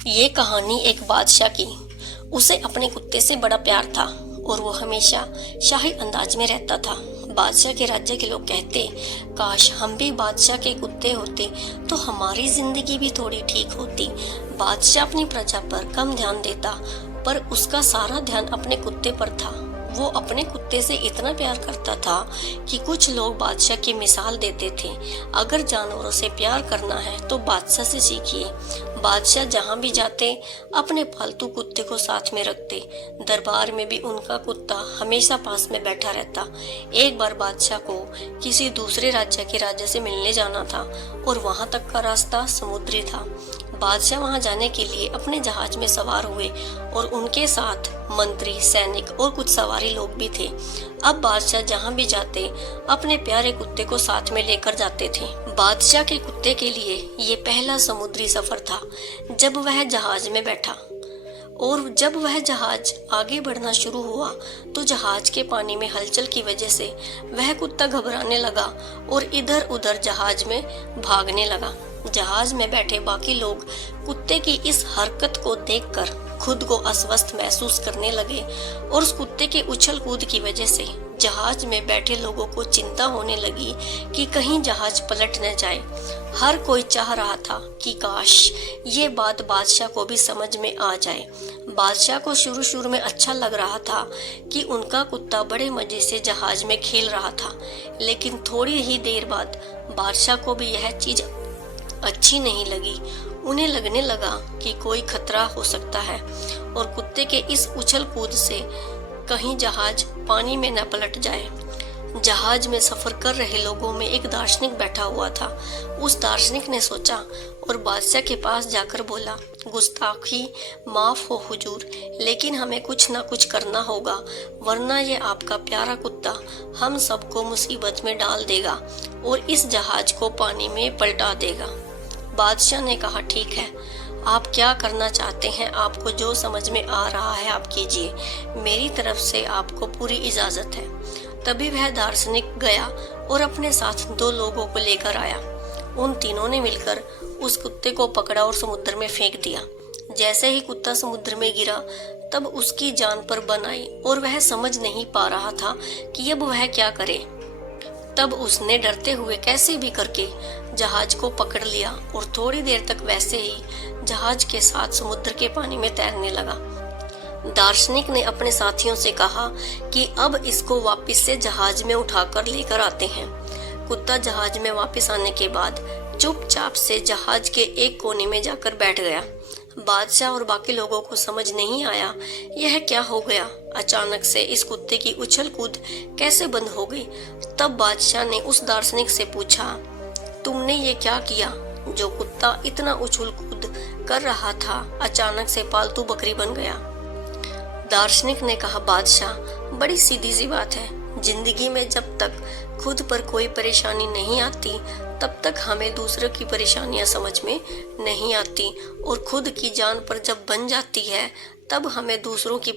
ये कहानी एक बादशाह की। उसे अपने कुत्ते से बड़ा प्यार था और वो हमेशा शाही अंदाज में रहता था। बादशाह के राज्य के लोग कहते, काश हम भी बादशाह के कुत्ते होते तो हमारी जिंदगी भी थोड़ी ठीक होती। बादशाह अपनी प्रजा पर कम ध्यान देता, पर उसका सारा ध्यान अपने कुत्ते पर था। वो अपने कुत्ते से इतना प्यार करता था कि कुछ लोग बादशाह की मिसाल देते थे, अगर जानवरों से प्यार करना है तो बादशाह से सीखिए। बादशाह जहाँ भी जाते अपने पालतू कुत्ते को साथ में रखते। दरबार में भी उनका कुत्ता हमेशा पास में बैठा रहता। एक बार बादशाह को किसी दूसरे राज्य के राजा से मिलने जाना था और वहां तक का रास्ता समुद्री था। बादशाह वहां जाने के लिए अपने जहाज में सवार हुए और उनके साथ मंत्री, सैनिक और कुछ सवारी लोग भी थे। अब बादशाह जहां भी जाते अपने प्यारे कुत्ते को साथ में लेकर जाते थे। बादशाह के कुत्ते के लिए ये पहला समुद्री सफर था जब वह जहाज में बैठा। और जब वह जहाज आगे बढ़ना शुरू हुआ तो जहाज के पानी में हलचल की वजह से वह कुत्ता घबराने लगा और इधर उधर जहाज में भागने लगा। जहाज में बैठे बाकी लोग कुत्ते की इस हरकत को देखकर खुद को अस्वस्थ महसूस करने लगे और उस कुत्ते के उछल कूद की वजह से जहाज में बैठे लोगों को चिंता होने लगी कि कहीं जहाज पलट न जाए। हर कोई चाह रहा था कि काश ये बात बादशाह को भी समझ में आ जाए। बादशाह को शुरू शुरू में अच्छा लग रहा था कि उनका कुत्ता बड़े मजे से जहाज में खेल रहा था, लेकिन थोड़ी ही देर बाद बादशाह को भी यह चीज अच्छी नहीं लगी। उन्हें लगने लगा कि कोई खतरा हो सकता है और कुत्ते के इस उछल कूद से कहीं जहाज पानी में न पलट जाए। जहाज में सफर कर रहे लोगों में एक दार्शनिक बैठा हुआ था। उस दार्शनिक ने सोचा और बादशाह के पास जाकर बोला, गुस्ताखी माफ हो हुजूर, लेकिन हमें कुछ ना कुछ करना होगा, वरना ये आपका प्यारा कुत्ता हम सबको मुसीबत में डाल देगा और इस जहाज को पानी में पलटा देगा। बादशाह ने कहा, ठीक है, आप क्या करना चाहते हैं, आपको जो समझ में आ रहा है आप कीजिए, मेरी तरफ से आपको पूरी इजाजत है। तभी वह दार्शनिक गया और अपने साथ दो लोगों को लेकर आया। उन तीनों ने मिलकर उस कुत्ते को पकड़ा और समुद्र में फेंक दिया। जैसे ही कुत्ता समुद्र में गिरा तब उसकी जान पर बन आई और वह समझ नहीं पा रहा था कि अब वह क्या करे। तब उसने डरते हुए कैसे भी करके जहाज को पकड़ लिया और थोड़ी देर तक वैसे ही जहाज के साथ समुद्र के पानी में तैरने लगा। दार्शनिक ने अपने साथियों से कहा कि अब इसको वापस से जहाज में उठाकर लेकर आते हैं। कुत्ता जहाज में वापस आने के बाद चुपचाप से जहाज के एक कोने में जाकर बैठ गया। बादशाह और बाकी लोगों को समझ नहीं आया यह क्या हो गया। अचानक से इस कुत्ते की उछल कूद कैसे बंद हो गई। तब बादशाह ने उस दार्शनिक से पूछा, तुमने ये क्या किया? जो कुत्ता इतना उछल कूद कर रहा था अचानक से पालतू बकरी बन गया। दार्शनिक ने कहा, बादशाह, बड़ी सीधी सी बात है, जिंदगी में जब तक खुद पर कोई परेशानी नहीं आती तब तक हमें दूसरों की परेशानियां समझ में नहीं आती और खुद की जान पर जब बन जाती है तब हमें दूसरों की